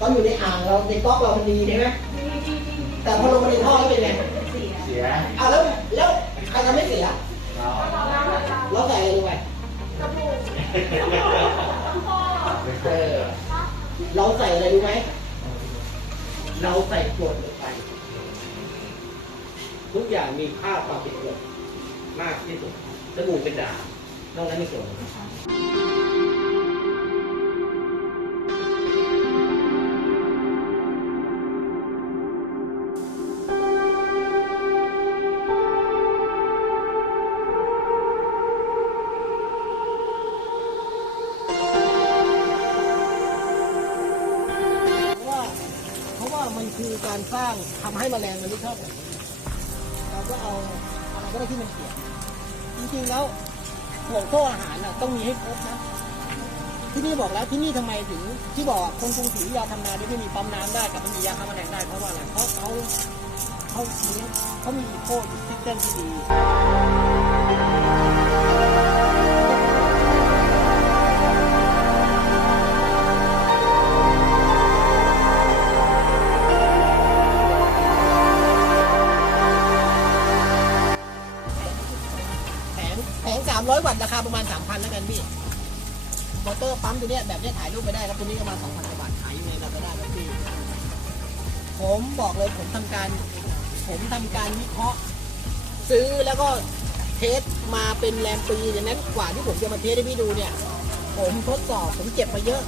อ่างเราในก๊อกเรามันดีใช่ไหมแต่พอลงมาในท่อแล้วเป็นไงเสียอะแล้วแล้วใครทำให้เสียเราเราใส่อะไรลงไปเออเราใส่อะไรรู้ไหมเราใส่กรดลงไป ทุกอย่างมีค่าความเป็นกรดมากที่สุดสบู่เป็นด่างนอกนั้นไม่เกี่ยว การสร้างทำให้แมลงมันไม่ชอบแบบนี้เราก็เอาอะไรก็ได้ที่มันเกี่ยวจริงๆแล้วห่วงโซ่อาหารน่ะต้องมีให้ครบนะที่นี่บอกแล้วที่นี่ทำไมถึงที่บอกคนกรุงศรียาทำนาได้ไม่มีปั๊มน้ำได้กับไม่มียาฆ่าแมลงได้เพราะว่าอะไรเพราะเขาเขาเลี้ยงเขามีโคซิสเต็มที่ดีามร้อยวัตต์ราคาประมาณสามพันแล้วกันพี่มอเตอร์ปั๊มตัวเนี้ยแบบเนี้ยถ่ายรูปไปได้ครับตัวนี้ประมาณสองพันกว่าบาทขายอยู่ในลาซาด้าครับพี่ผมบอกเลยผมทำการ ผมทำการวิเคราะห์ซื้อแล้วก็เทสมาเป็นแรมปีอย่างนั้นกว่าที่ผมจะมาเทสให้พี่ดูเนี่ย ผมทดสอบผมเจ็บมาเยอะ